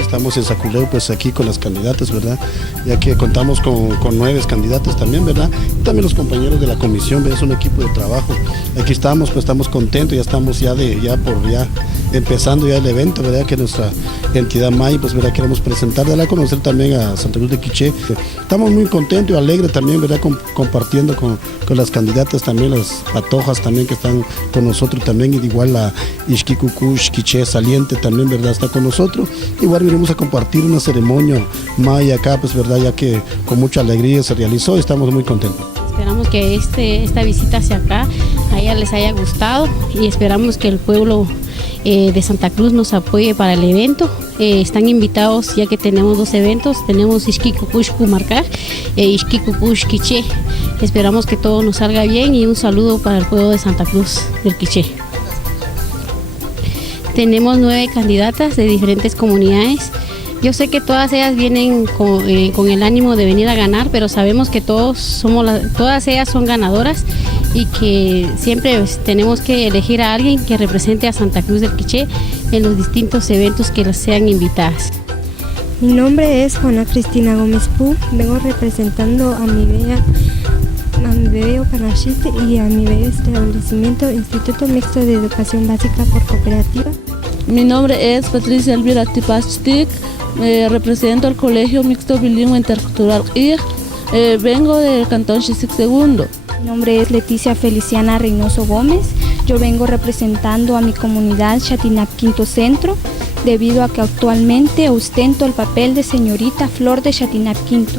Estamos en Saculeu, pues aquí con las candidatas, ¿verdad? Ya que contamos con 9 candidatas también, ¿verdad? Y también los compañeros de la comisión, ¿verdad? Es un equipo de trabajo. Aquí estamos, pues estamos contentos, ya estamos ya empezando ya el evento, ¿verdad? Que nuestra entidad MAI, pues, ¿verdad? Queremos presentar, darle a conocer también a Santa Cruz de Quiché. Estamos muy contentos y alegres también, ¿verdad? Compartiendo con las candidatas también, las patojas también que están con nosotros también, y igual la Ixquicucush Quiché saliente también, ¿verdad? Está con nosotros. Igual venimos a compartir una ceremonia MAI acá, pues, ¿verdad? Ya que con mucha alegría se realizó y estamos muy contentos. Esperamos que esta visita hacia acá a ella les haya gustado y esperamos que el pueblo de Santa Cruz nos apoye para el evento. Están invitados, ya que tenemos 2 eventos, tenemos Ixquicucush Cumarcar e Ixquicucush Quiché. Esperamos que todo nos salga bien y un saludo para el pueblo de Santa Cruz del Quiché. Tenemos 9 candidatas de diferentes comunidades. Yo sé que todas ellas vienen con el ánimo de venir a ganar, pero sabemos que todas ellas son ganadoras y que siempre tenemos que elegir a alguien que represente a Santa Cruz del Quiché en los distintos eventos que las sean invitadas. Mi nombre es Juana Cristina Gómez Pú, vengo representando a mi bello Panachiste y a mi bello establecimiento Instituto Mixto de Educación Básica por Cooperativa. Mi nombre es Patricia Elvira Tipastik, represento al Colegio Mixto Bilingüe Intercultural IR, vengo del Cantón Xisic II. Mi nombre es Leticia Feliciana Reynoso Gómez, yo vengo representando a mi comunidad Chatinap Quinto Centro, debido a que actualmente ostento el papel de señorita Flor de Chatinap Quinto.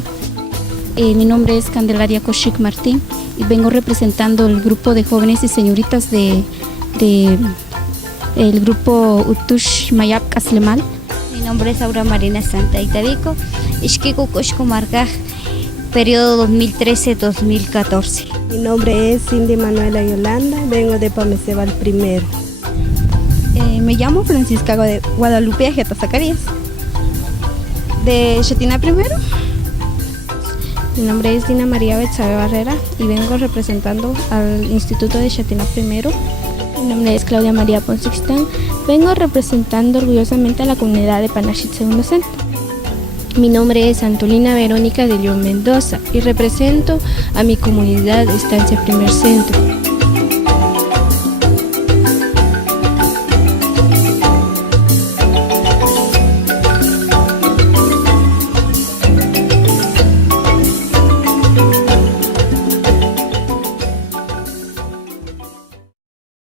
Mi nombre es Candelaria Koshik Martín y vengo representando el grupo de jóvenes y señoritas el grupo Utush Mayap Caslemal. Mi nombre es Aura Marina Santa Itavico, Ixquicucush Cumarcaj, periodo 2013-2014. Mi nombre es Cindy Manuela Yolanda, vengo de Pamecebal I. Me llamo Francisca Guadalupe Ajeta Zacarías, de Chatina I. Mi nombre es Dina María Betsabe Barrera y vengo representando al Instituto de Chatina I. Mi nombre es Claudia María Ponsixtán, vengo representando orgullosamente a la comunidad de Panachit II Centro. Mi nombre es Antolina Verónica de León Mendoza y represento a mi comunidad Estancia Primer Centro.